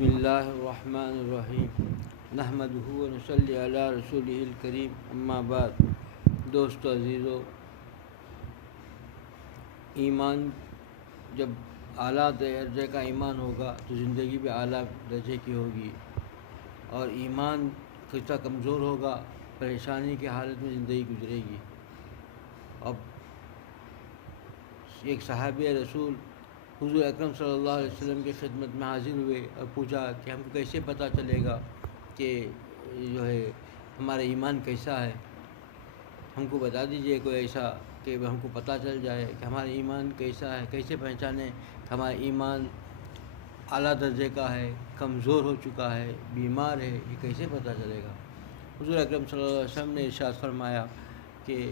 بسم اللہ الرحمن الرحیم نحمدہ و نصلی علی رسولہ الکریم اما بعد۔ دوستو عزیزو، ایمان جب اعلیٰ درجے کا ایمان ہوگا تو زندگی بھی اعلیٰ درجے کی ہوگی، اور ایمان کتنا کمزور ہوگا پریشانی کی حالت میں زندگی گزرے گی۔ اب ایک صحابی رسول حضور اکرم صلی اللہ علیہ وسلم کی خدمت میں حاضر ہوئے اور پوچھا کہ ہم کو کیسے پتہ چلے گا کہ جو ہے ہمارا ایمان کیسا ہے، ہم کو بتا دیجئے کوئی ایسا کہ ہم کو پتہ چل جائے کہ ہمارا ایمان کیسا ہے، کیسے پہچانے کہ ہمارا ایمان اعلیٰ درجے کا ہے، کمزور ہو چکا ہے، بیمار ہے، یہ کیسے پتہ چلے گا؟ حضور اکرم صلی اللہ علیہ وسلم نے ارشاد فرمایا کہ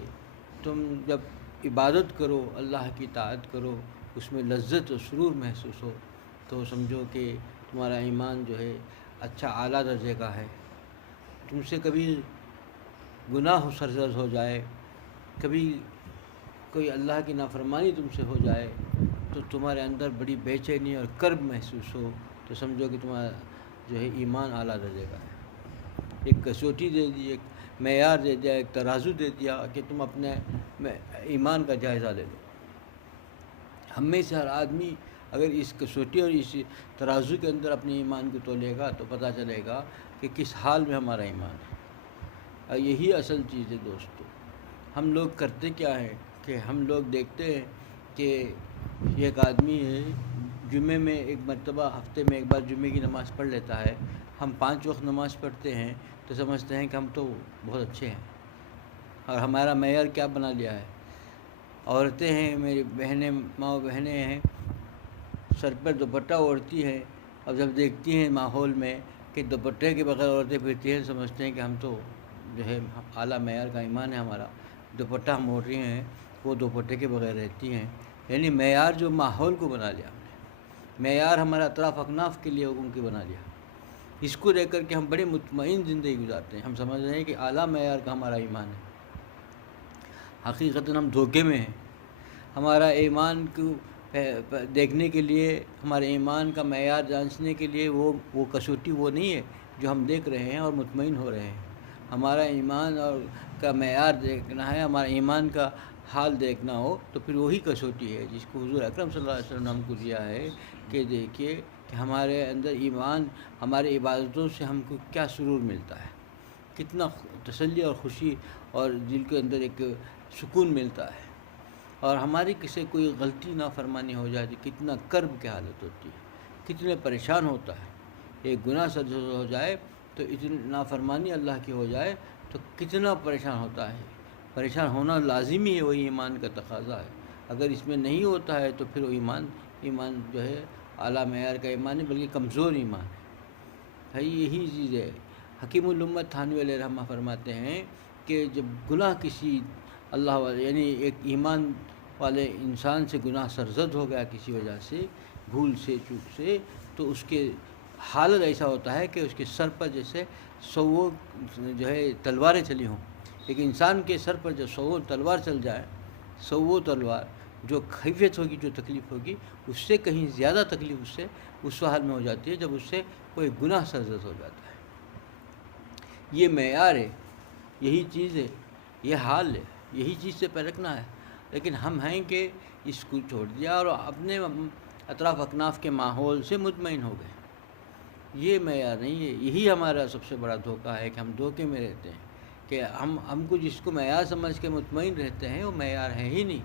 تم جب عبادت کرو، اللہ کی اطاعت کرو، اس میں لذت و سرور محسوس ہو تو سمجھو کہ تمہارا ایمان جو ہے اچھا اعلیٰ درجے کا ہے۔ تم سے کبھی گناہ سرزد ہو جائے، کبھی کوئی اللہ کی نافرمانی تم سے ہو جائے تو تمہارے اندر بڑی بے چینی اور کرب محسوس ہو تو سمجھو کہ تمہارا جو ہے ایمان اعلیٰ درجے کا ہے۔ ایک کسوٹی دے دی، ایک معیار دے دیا، ایک ترازو دے دیا کہ تم اپنے ایمان کا جائزہ لے لو۔ ہم میں سے ہر آدمی اگر اس کسوٹی اور اس ترازو کے اندر اپنے ایمان کو تولے گا تو پتہ چلے گا کہ کس حال میں ہمارا ایمان ہے۔ اور یہی اصل چیز ہے دوستو۔ ہم لوگ کرتے کیا ہے کہ ہم لوگ دیکھتے ہیں کہ ایک آدمی ہے جمعے میں ایک مرتبہ ہفتے میں ایک بار جمعے کی نماز پڑھ لیتا ہے، ہم 5 وقت نماز پڑھتے ہیں تو سمجھتے ہیں کہ ہم تو بہت اچھے ہیں، اور ہمارا معیار کیا بنا لیا ہے۔ عورتیں ہیں، میری بہنیں، ماں بہنیں ہیں، سر پر دوپٹہ اوڑھتی ہیں، اور جب دیکھتی ہیں ماحول میں کہ دوپٹے کے بغیر عورتیں پھرتی ہیں سمجھتے ہیں کہ ہم تو جو ہے اعلیٰ معیار کا ایمان ہے ہمارا، دوپٹہ ہم اوڑھ رہی ہیں، وہ دوپٹے کے بغیر رہتی ہیں۔ یعنی معیار جو ماحول کو بنا لیا ہم نے، معیار ہمارا اطراف اکناف کے لیے ان کی بنا لیا، اس کو لے کر کے ہم بڑے مطمئن زندگی گزارتے ہیں، ہم سمجھ رہے ہیں کہ اعلیٰ معیار کا ہمارا ایمان ہے۔ حقیقتاً ہم دھوکے میں ہیں۔ ہمارا ایمان کو دیکھنے کے لیے، ہمارے ایمان کا معیار جانچنے کے لیے وہ کسوٹی وہ نہیں ہے جو ہم دیکھ رہے ہیں اور مطمئن ہو رہے ہیں۔ ہمارا ایمان اور کا معیار دیکھنا ہے، ہمارا ایمان کا حال دیکھنا ہو تو پھر وہی کسوٹی ہے جس کو حضور اکرم صلی اللہ علیہ وسلم نے ہم کو دیا ہے کہ دیکھیے کہ ہمارے اندر ایمان، ہماری عبادتوں سے ہم کو کیا سرور ملتا ہے، کتنا تسلی اور خوشی اور دل کے اندر ایک سکون ملتا ہے، اور ہماری کسی کوئی غلطی نافرمانی ہو جائے تو کتنا کرب کی حالت ہوتی ہے، کتنے پریشان ہوتا ہے۔ ایک گناہ سرزد ہو جائے تو اتنی نافرمانی اللہ کی ہو جائے تو کتنا پریشان ہوتا ہے۔ پریشان ہونا لازمی ہے، وہی ایمان کا تقاضا ہے۔ اگر اس میں نہیں ہوتا ہے تو پھر وہ ایمان جو ہے اعلیٰ معیار کا ایمان نہیں بلکہ کمزور ایمان ہے۔ یہی چیز ہے۔ حکیم الامت تھانوی علیہ رحمہ فرماتے ہیں کہ جب گناہ کسی اللہ والے یعنی ایک ایمان والے انسان سے گناہ سرزد ہو گیا کسی وجہ سے، بھول سے، چوک سے، تو اس کے حالت ایسا ہوتا ہے کہ اس کے سر پر جیسے 100 جو ہے تلواریں چلی ہوں۔ ایک انسان کے سر پر جب 100 تلوار چل جائے، 100 تلوار، جو کیفیت ہوگی، جو تکلیف ہوگی، اس سے کہیں زیادہ تکلیف اس سے اس حال میں ہو جاتی ہے جب اس سے کوئی گناہ سرزد ہو جاتا ہے۔ یہ معیار ہے، یہی چیز ہے، یہ حال ہے، یہی چیز سے پرکھنا ہے۔ لیکن ہم ہیں کہ اس کو چھوڑ دیا اور اپنے اطراف اکناف کے ماحول سے مطمئن ہو گئے۔ یہ معیار نہیں ہے، یہی ہمارا سب سے بڑا دھوکہ ہے کہ ہم دھوکے میں رہتے ہیں کہ ہم کو جس کو معیار سمجھ کے مطمئن رہتے ہیں وہ معیار ہے ہی نہیں۔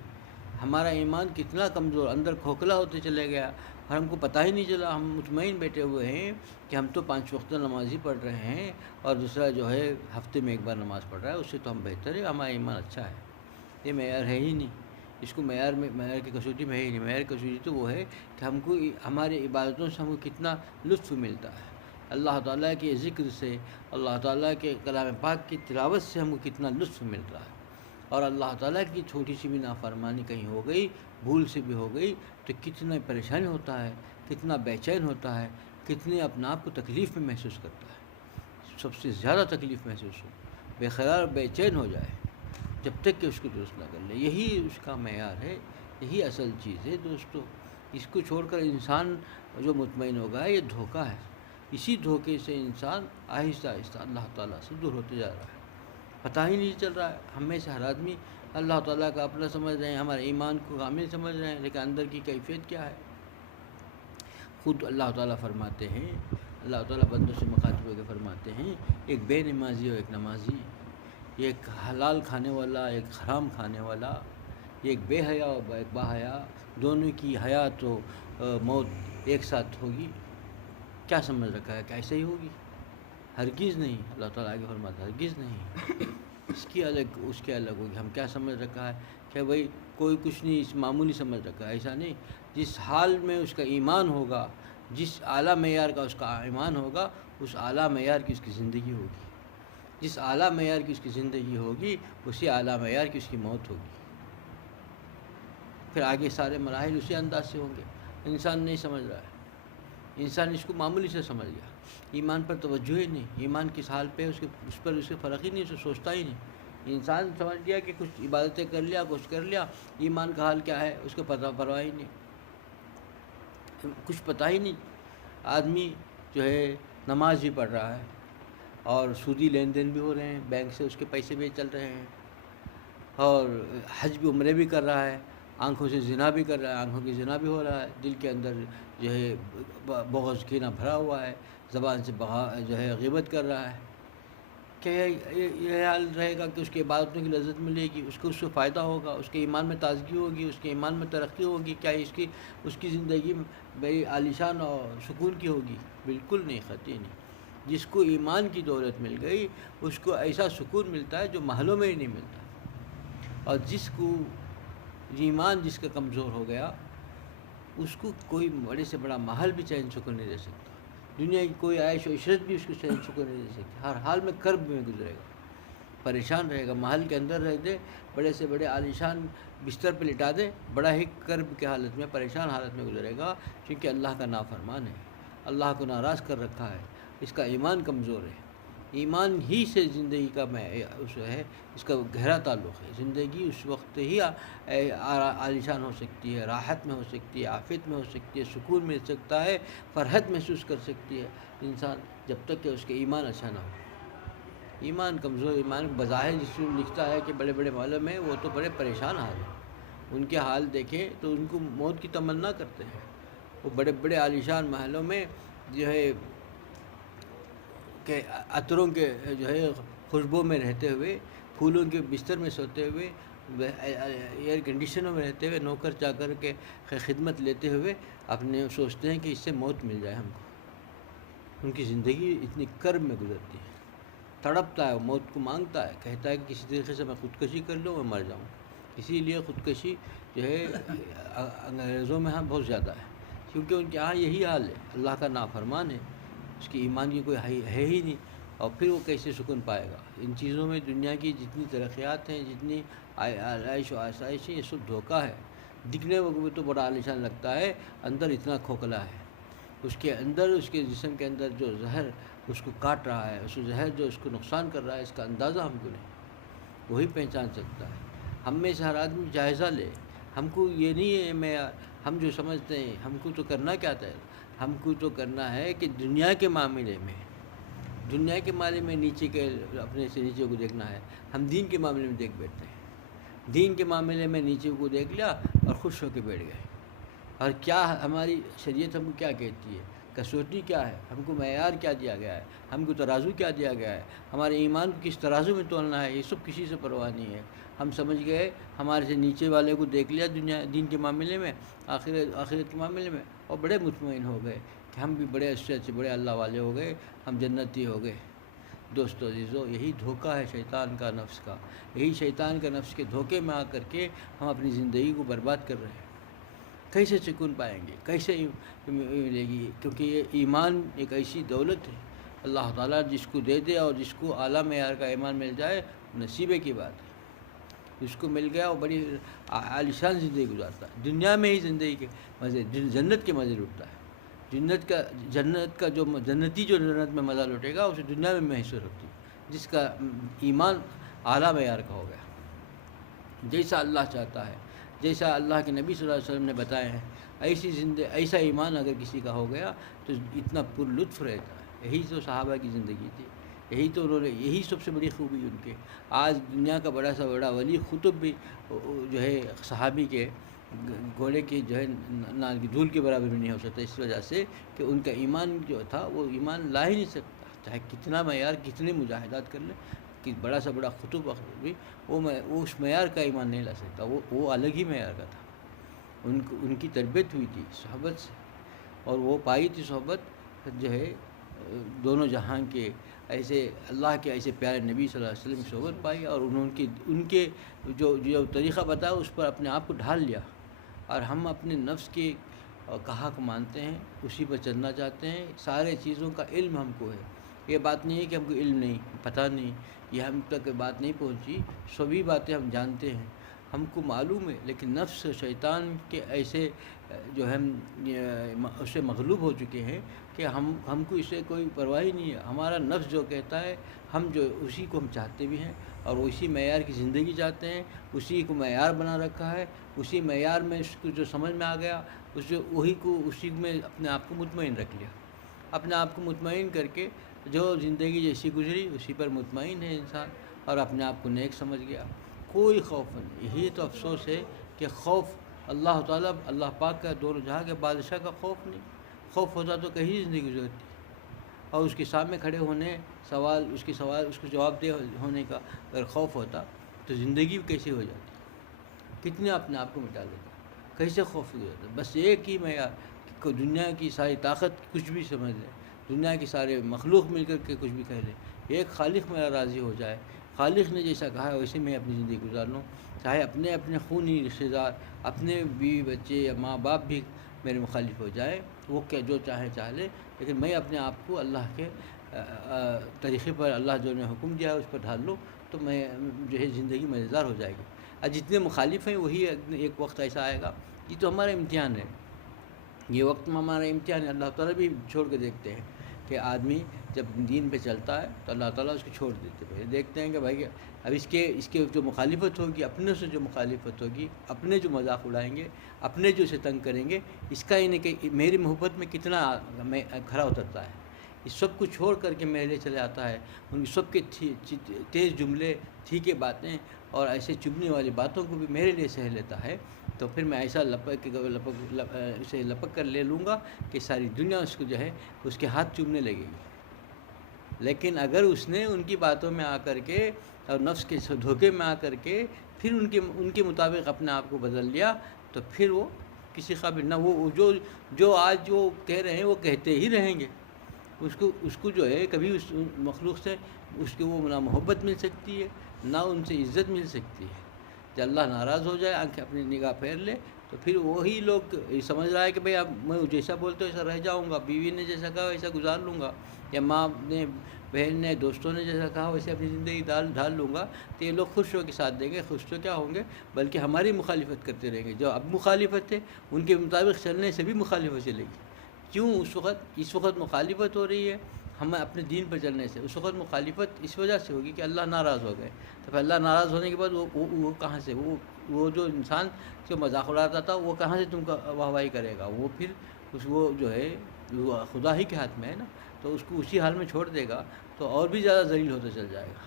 ہمارا ایمان کتنا کمزور، اندر کھوکھلا ہوتے چلے گیا اور ہم کو پتہ ہی نہیں چلا۔ ہم مطمئن بیٹھے ہوئے ہیں کہ ہم تو 5 وقت نمازی پڑھ رہے ہیں، اور دوسرا جو ہے ہفتے میں ایک بار نماز پڑھ رہا ہے، اس سے تو ہم بہتر ہے، ہمارا ایمان اچھا ہے۔ یہ معیار ہے ہی نہیں، اس کو معیار کی کسوٹی میں ہے ہی نہیں۔ معیار کی کسوٹی تو وہ ہے کہ ہم کو ہماری عبادتوں سے ہم کو کتنا لطف ملتا ہے، اللہ تعالیٰ کے ذکر سے، اللہ تعالیٰ کے کلام پاک کی تلاوت سے ہم کو کتنا لطف مل رہا ہے، اور اللہ تعالیٰ کی چھوٹی سی بھی نافرمانی کہیں ہو گئی، بھول سے بھی ہو گئی تو کتنا پریشان ہوتا ہے، کتنا بے چین ہوتا ہے، کتنے اپنے آپ کو تکلیف میں محسوس کرتا ہے، سب سے زیادہ تکلیف محسوس ہو، بے قرار بے چین ہو جائے جب تک کہ اس کو درست نہ کر لے۔ یہی اس کا معیار ہے، یہی اصل چیز ہے دوستو۔ اس کو چھوڑ کر انسان جو مطمئن ہوگا یہ دھوکہ ہے۔ اسی دھوکے سے انسان آہستہ آہستہ اللہ تعالیٰ سے دور ہوتے جا رہا ہے، پتہ ہی نہیں چل رہا ہے۔ ہم میں سے ہر آدمی اللہ تعالیٰ کا اپنا سمجھ رہے ہیں، ہمارے ایمان کو کامل سمجھ رہے ہیں، لیکن اندر کی کیفیت کیا ہے؟ خود اللہ تعالیٰ فرماتے ہیں، اللہ تعالیٰ بندوں سے مخاطب ہو کے فرماتے ہیں، ایک بے نمازی اور ایک نمازی، ایک حلال کھانے والا ایک حرام کھانے والا، ایک بے حیا اور ایک با حیا، دونوں کی حیات و موت ایک ساتھ ہوگی۔ کیا سمجھ رکھا ہے کہ ایسے ہی ہوگی؟ ہرگز نہیں، اللہ تعالیٰ آگے فرماتا ہے ہرگز نہیں، اس کی الگ اس کے الگ ہوگی۔ ہم کیا سمجھ رکھا ہے کہ بھائی کوئی کچھ نہیں، اس معمولی سمجھ رکھا ہے، ایسا نہیں۔ جس حال میں اس کا ایمان ہوگا، جس اعلیٰ معیار کا اس کا ایمان ہوگا، اس اعلیٰ معیار کی اس کی زندگی ہوگی، جس اعلیٰ معیار کی اس کی زندگی ہوگی، اسی اعلیٰ معیار کی اس کی موت ہوگی۔ پھر آگے سارے مراحل اسی انداز سے ہوں گے۔ انسان نہیں سمجھ رہا ہے، انسان اس کو معمولی سے سمجھ گیا، ایمان پر توجہ ہی نہیں، ایمان کس حال پہ اس پر اس کے فرق ہی نہیں، اسے سوچتا ہی نہیں۔ انسان سمجھ گیا کہ کچھ عبادتیں کر لیا، کچھ کر لیا، ایمان کا حال کیا ہے اس کو پرواہ ہی نہیں، کچھ پتہ ہی نہیں۔ آدمی جو ہے نماز بھی پڑھ رہا ہے اور سودی لین دین بھی ہو رہے ہیں، بینک سے اس کے پیسے بھی چل رہے ہیں، اور حج بھی عمرے بھی کر رہا ہے، آنکھوں سے زنا بھی کر رہا ہے، آنکھوں کی زنا بھی ہو رہا ہے، دل کے اندر جو ہے بغض کینہ بھرا ہوا ہے، زبان سے جو ہے غیبت کر رہا ہے۔ کیا یہ حال رہے گا کہ اس کی عبادتوں کی لذت ملے گی، اس کو فائدہ ہوگا، اس کے ایمان میں تازگی ہوگی، اس کے ایمان میں ترقی ہوگی؟ کیا اس کی زندگی بڑی عالیشان اور سکون کی ہوگی؟ بالکل نہیں، قطعی نہیں۔ جس کو ایمان کی دولت مل گئی اس کو ایسا سکون ملتا ہے جو محلوں میں ہی نہیں ملتا، اور جس کو ایمان جس کا کمزور ہو گیا اس کو کوئی بڑے سے بڑا محل بھی چین سکون نہیں دے سکتا، دنیا کی کوئی عیش و عشرت بھی اس کو چین سکون نہیں دے سکتی، ہر حال میں کرب میں گزرے گا، پریشان رہے گا، محل کے اندر رہ دے، بڑے سے بڑے عالیشان بستر پہ لٹا دے، بڑا ہی کرب کی حالت میں، پریشان حالت میں گزرے گا، کیونکہ اللہ کا نافرمان ہے، اللہ کو ناراض کر رکھا ہے، اس کا ایمان کمزور ہے۔ ایمان ہی سے زندگی کا اس کا گہرا تعلق ہے۔ زندگی اس وقت ہی عالیشان ہو سکتی ہے، راحت میں ہو سکتی ہے، عافیت میں ہو سکتی ہے، سکون مل سکتا ہے، فرحت محسوس کر سکتی ہے انسان، جب تک کہ اس کے ایمان اچھا نہ ہو۔ ایمان کمزور، ایمان بظاہر جس کو لکھتا ہے کہ بڑے بڑے محلوں میں، وہ تو بڑے پریشان حال ہیں، ان کے حال دیکھیں تو ان کو موت کی تمنا کرتے ہیں، وہ بڑے بڑے عالیشان محلوں میں جو ہے کہ عطروں کے جو ہے خوشبو میں رہتے ہوئے، پھولوں کے بستر میں سوتے ہوئے، ایئر کنڈیشنوں میں رہتے ہوئے، نوکر چاکر کے خدمت لیتے ہوئے اپنے سوچتے ہیں کہ اس سے موت مل جائے ہم کو۔ ان کی زندگی اتنی کرب میں گزرتی ہے، تڑپتا ہے، موت کو مانگتا ہے، کہتا ہے کہ کسی طریقے سے میں خودکشی کر لوں، میں مر جاؤں۔ اسی لیے خودکشی جو ہے انگریزوں میں بہت زیادہ ہے، کیونکہ ان کے یہاں یہی حال ہے، اللہ کا نافرمان ہے، اس کی ایمان کی کوئی ہے ہی نہیں، اور پھر وہ کیسے سکون پائے گا؟ ان چیزوں میں دنیا کی جتنی ترقیات ہیں، جتنی عیش و آسائش ہے، یہ سب دھوکہ ہے۔ دکھنے میں تو بڑا عالیشان لگتا ہے، اندر اتنا کھوکھلا ہے، اس کے اندر، اس کے جسم کے اندر جو زہر اس کو کاٹ رہا ہے، اس زہر جو اس کو نقصان کر رہا ہے، اس کا اندازہ ہم کو نہیں، وہی پہچان سکتا ہے۔ ہم میں سے ہر آدمی جائزہ لے، ہم کو یہ نہیں ہے میں ہم جو سمجھتے ہیں، ہم کو تو کرنا کیا تھا، ہم کو تو کرنا ہے کہ دنیا کے معاملے میں نیچے کے اپنے سے نیچے کو دیکھنا ہے۔ ہم دین کے معاملے میں دیکھ بیٹھتے ہیں، دین کے معاملے میں نیچے کو دیکھ لیا اور خوش ہو کے بیٹھ گئے، اور کیا ہماری شریعت ہم کو کیا کہتی ہے، کسوٹی کیا ہے، ہم کو معیار کیا دیا گیا ہے، ہم کو ترازو کیا دیا گیا ہے، ہمارے ایمان کو کس ترازو میں تولنا ہے، یہ سب کسی سے پرواہ نہیں ہے۔ ہم سمجھ گئے ہمارے سے نیچے والے کو دیکھ لیا دین کے معاملے میں، آخرت کے معاملے میں، اور بڑے مطمئن ہو گئے کہ ہم بھی بڑے اچھے بڑے اللہ والے ہو گئے، ہم جنتی ہو گئے۔ دوستو عزیزو، یہی دھوکہ ہے شیطان کا، نفس کا، یہی شیطان کا نفس کے دھوکے میں آ کر کے ہم اپنی زندگی کو برباد کر رہے ہیں۔ کیسے سکون پائیں گے، کیسے ملے گی؟ کیونکہ یہ ایمان ایک ایسی دولت ہے، اللہ تعالیٰ جس کو دے دے اور جس کو اعلیٰ معیار کا ایمان مل جائے، نصیبے کی بات ہے۔ جس کو مل گیا وہ بڑی عالیشان زندگی گزارتا ہے، دنیا میں ہی زندگی کے مزے، جنت کے مزے لوٹتا ہے۔ جنت کا جو جنتی جو جنت میں مزہ لوٹے گا، اسے دنیا میں محسوس ہوتی ہے، جس کا ایمان اعلیٰ معیار کا ہو گیا، جیسا اللہ چاہتا ہے، جیسا اللہ کے نبی صلی اللہ علیہ وسلم نے بتایا ہے، ایسا ایمان اگر کسی کا ہو گیا تو اتنا پر لطف رہتا ہے، یہی تو صحابہ کی زندگی تھی، یہی تو انہوں نے، یہی سب سے بڑی خوبی ان کے. آج دنیا کا بڑا سا بڑا ولی قطب بھی جو ہے صحابی کے گھوڑے کی جو ہے نال کی دھول کے برابر بھی نہیں ہو سکتا، اس وجہ سے کہ ان کا ایمان جو تھا وہ ایمان لا ہی نہیں سکتا، چاہے کتنا معیار کتنے مجاہدات کر لے، کہ بڑا سا بڑا قطب بھی وہ اس معیار کا ایمان نہیں لا سکتا، وہ الگ ہی معیار کا تھا. ان کی تربیت ہوئی تھی صحبت سے، اور وہ پائی تھی صحبت جو ہے دونوں جہاں کے ایسے اللہ کے ایسے پیارے نبی صلی اللہ علیہ وسلم کی صحبت پائی، اور انہوں ان کے جو طریقہ بتایا اس پر اپنے آپ کو ڈھال لیا. اور ہم اپنے نفس کے کہا کو مانتے ہیں، اسی پر چلنا چاہتے ہیں. سارے چیزوں کا علم ہم کو ہے، یہ بات نہیں ہے کہ ہم کو علم نہیں، پتہ نہیں، یہ ہم تک بات نہیں پہنچی، سبھی باتیں ہم جانتے ہیں، ہم کو معلوم ہے. لیکن نفس شیطان کے ایسے جو ہم اس سے مغلوب ہو چکے ہیں کہ ہم کو اس سے کوئی پرواہ ہی نہیں ہے. ہمارا نفس جو کہتا ہے ہم جو اسی کو ہم چاہتے بھی ہیں، اور اسی معیار کی زندگی چاہتے ہیں، اسی کو معیار بنا رکھا ہے. اسی معیار میں اس کو جو سمجھ میں آ گیا اسی میں اپنے آپ کو مطمئن رکھ لیا. اپنے آپ کو مطمئن کر کے جو زندگی جیسی گزری اسی پر مطمئن ہے انسان، اور اپنے آپ کو نیک سمجھ گیا. کوئی خوف نہیں. یہی تو افسوس ہے کہ خوف اللہ تعالیٰ اللہ پاک کا دونوں جہاں کے بادشاہ کا خوف نہیں. خوف ہوتا تو کہیں زندگی گزرتی، اور اس کے سامنے کھڑے ہونے اس کو جواب دہ ہونے کا اگر خوف ہوتا تو زندگی کیسے ہو جاتی، کتنے اپنے آپ کو مٹا لیتا، کیسے خوف ہو جاتا. بس ایک ہی معیار کہ دنیا کی ساری طاقت کچھ بھی سمجھ لے، دنیا کی سارے مخلوق مل کر کے کچھ بھی کہہ لے، ایک خالق میرا راضی ہو جائے. خالق نے جیسا کہا ہے ویسے میں اپنی زندگی گزار لوں، چاہے اپنے خونی رشتہ دار، اپنے بیوی بچے یا ماں باپ بھی میرے مخالف ہو جائے، وہ کیا جو چاہ لے، لیکن میں اپنے آپ کو اللہ کے طریقے پر، اللہ جو نے حکم دیا ہے اس پر ڈھال لوں، تو میں جو ہے زندگی مزیدار ہو جائے گی. اور جتنے مخالف ہیں وہی ایک وقت ایسا آئے گا. یہ تو ہمارا امتحان ہے، یہ وقت میں ہمارا امتحان ہے. اللہ تعالیٰ بھی چھوڑ کے دیکھتے ہیں کہ آدمی جب دین پہ چلتا ہے تو اللہ تعالیٰ اس کو چھوڑ دیتے ہیں. دیکھتے ہیں کہ بھائی اب اس کے جو مخالفت ہوگی، اپنے سے جو مخالفت ہوگی، اپنے جو مذاق اڑائیں گے، اپنے جو اسے تنگ کریں گے، اس کا یہ کہ میری محبت میں کتنا میں کھرا اترتا ہے. اس سب کو چھوڑ کر کے میرے لیے چلے آتا ہے. ان سب کے تیز جملے، ٹھیکے باتیں اور ایسے چبھنے والی باتوں کو بھی میرے لیے سہ لیتا ہے، تو پھر میں ایسا اسے لپک کر لے لوں گا کہ ساری دنیا اس کو جو ہے اس کے ہاتھ چومنے لگے گی. لیکن اگر اس نے ان کی باتوں میں آ کر کے اور نفس کے دھوکے میں آ کر کے پھر ان کے مطابق اپنے آپ کو بدل لیا، تو پھر وہ کسی قابل نہ. وہ جو آج جو کہہ رہے ہیں وہ کہتے ہی رہیں گے. اس کو جو ہے کبھی اس مخلوق سے اس کی وہ نہ محبت مل سکتی ہے، نہ ان سے عزت مل سکتی ہے. جب اللہ ناراض ہو جائے، آنکھیں اپنی نگاہ پھیر لے، تو پھر وہی لوگ سمجھ رہا ہے کہ بھئی اب میں جیسا بولتے ویسا رہ جاؤں گا، بیوی نے جیسا کہا ویسا گزار لوں گا، یا ماں نے، بہن نے، دوستوں نے جیسا کہا ویسے اپنی زندگی ڈھال لوں گا. تو یہ لوگ خوش ہو کے ساتھ دیں گے. خوش تو کیا ہوں گے، بلکہ ہماری مخالفت کرتے رہیں گے. جو اب مخالفت ہے ان کے مطابق چلنے سے بھی مخالفت چلے گی. کیوں؟ اس وقت مخالفت ہو رہی ہے ہمیں اپنے دین پر چلنے سے. اس وقت مخالفت اس وجہ سے ہوگی کہ اللہ ناراض ہو گئے. تو پھر اللہ ناراض ہونے کے بعد وہ کہاں سے، وہ جو انسان جو مذاق اڑاتا تھا وہ کہاں سے تم کا واہواہی کرے گا. وہ پھر وہ جو ہے وہ خدا ہی کے ہاتھ میں ہے نا، تو اس کو اسی حال میں چھوڑ دے گا تو اور بھی زیادہ ذلیل ہوتا چل جائے گا.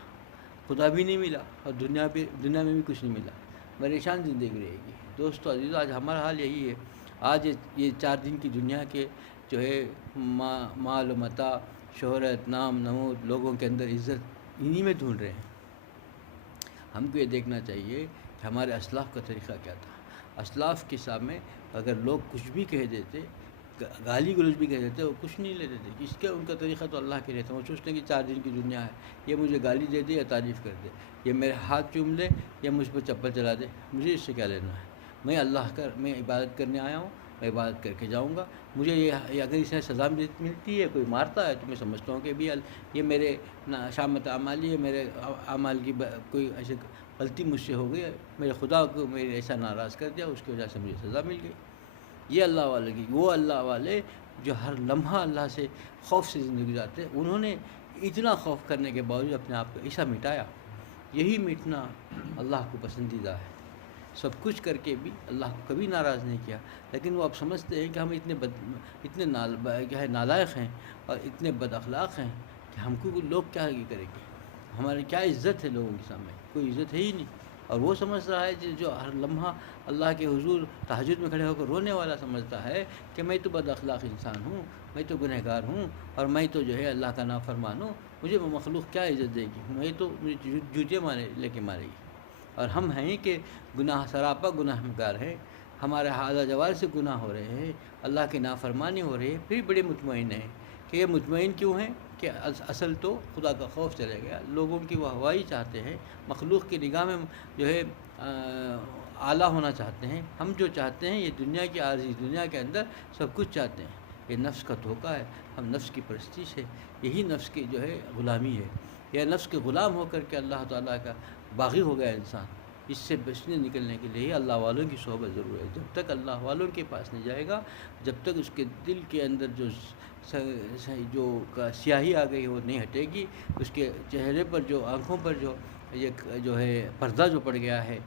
خدا بھی نہیں ملا اور دنیا میں بھی کچھ نہیں ملا، پریشان زندگی رہے گی. دوستو عزیزو، آج ہمارا حال یہی ہے. آج یہ 4 دن کی دنیا کے جو ہے مال و متاع، شہرت، نام نمود، لوگوں کے اندر عزت، انہی میں ڈھونڈ رہے ہیں. ہم کو یہ دیکھنا چاہیے کہ ہمارے اسلاف کا طریقہ کیا تھا. اسلاف کے سامنے اگر لوگ کچھ بھی کہہ دیتے، گالی گلوچ بھی کہہ دیتے، وہ کچھ نہیں لیتے تھے. اس کا ان کا طریقہ تو اللہ کے لیے تھا. وہ سوچتے ہیں کہ 4 دن کی دنیا ہے، یہ مجھے گالی دے دے یا تعریف کر دے، یہ میرے ہاتھ چوم لے یا مجھ پر چپل چلا دے، مجھے اس سے کیا لینا ہے. میں عبادت کرنے آیا ہوں، میں عبادت کر کے جاؤں گا. مجھے یہ اگر اس سے سزا ملتی ہے، کوئی مارتا ہے، تو میں سمجھتا ہوں کہ بھی یہ میرے شامت اعمالی ہے، میرے اعمال کی کوئی ایسی غلطی مجھ سے ہو گئی ہے، میرے خدا کو میرے ایسا ناراض کر دیا، اس کی وجہ سے مجھے سزا مل گئی. یہ اللہ والے کی، وہ اللہ والے جو ہر لمحہ اللہ سے خوف سے زندگی گزارتے ہیں، انہوں نے اتنا خوف کرنے کے باوجود اپنے آپ کو ایسا مٹایا. یہی مٹنا اللہ کو پسندیدہ ہے. سب کچھ کر کے بھی اللہ کو کبھی ناراض نہیں کیا، لیکن وہ اب سمجھتے ہیں کہ ہم اتنے کیا ہے نالائق ہیں اور اتنے بد اخلاق ہیں کہ ہم کو لوگ کیا یہ کریں گے، ہماری کیا عزت ہے لوگوں کے سامنے، کوئی عزت ہے ہی نہیں۔ اور وہ سمجھ رہا ہے جو ہر لمحہ اللہ کے حضور تہجد میں کھڑے ہو کر رونے والا سمجھتا ہے کہ میں تو بد اخلاق انسان ہوں، میں تو گنہگار ہوں، اور میں تو جو ہے اللہ کا نافرمان ہوں، مجھے وہ مخلوق کیا عزت دے گی، میں تو مجھے جوتے لے کے مارے گی۔ اور ہم ہیں کہ گناہ سراپا گناہ گار ہیں، ہمارے اعضاء جوارح سے گناہ ہو رہے ہیں، اللہ کی نافرمانی ہو رہی ہے، پھر بڑے مطمئن ہیں کہ یہ مطمئن کیوں ہیں کہ اصل تو خدا کا خوف چلے گیا، لوگوں کی وہ ہوائی چاہتے ہیں، مخلوق کی نگاہ میں جو ہے اعلیٰ ہونا چاہتے ہیں۔ ہم جو چاہتے ہیں یہ دنیا کی عارضی دنیا کے اندر سب کچھ چاہتے ہیں، یہ نفس کا دھوکہ ہے، ہم نفس کی پرستش ہے، یہی نفس کی جو ہے غلامی ہے، یہ نفس کے غلام ہو کر کے اللہ تعالیٰ کا باغی ہو گیا انسان۔ اس سے بچنے نکلنے کے لیے اللہ والوں کی صحبت ضرور ہے۔ جب تک اللہ والوں کے پاس نہیں جائے گا، جب تک اس کے دل کے اندر جو سیاہی آ گئی وہ نہیں ہٹے گی، اس کے چہرے پر جو آنکھوں پر جو ہے پردہ جو پڑ گیا ہے،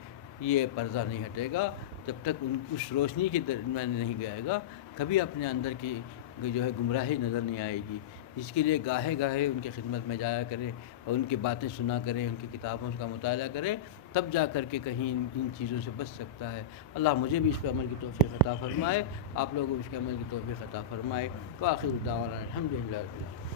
یہ پردہ نہیں ہٹے گا، جب تک اس روشنی کے درمیان نہیں گائے گا، کبھی اپنے اندر کی جو ہے گمراہی نظر نہیں آئے گی۔ اس کے لیے گاہے گاہے ان کی خدمت میں جایا کریں اور ان کی باتیں سنا کریں، ان کی کتابوں کا مطالعہ کریں، تب جا کر کے کہیں ان چیزوں سے بچ سکتا ہے۔ اللہ مجھے بھی اس پہ عمل کی توفیق عطا فرمائے، آپ لوگوں کو اس کے عمل کی توفیق عطا فرمائے۔ وآخر دعوانا الحمدللہ رب العالمین۔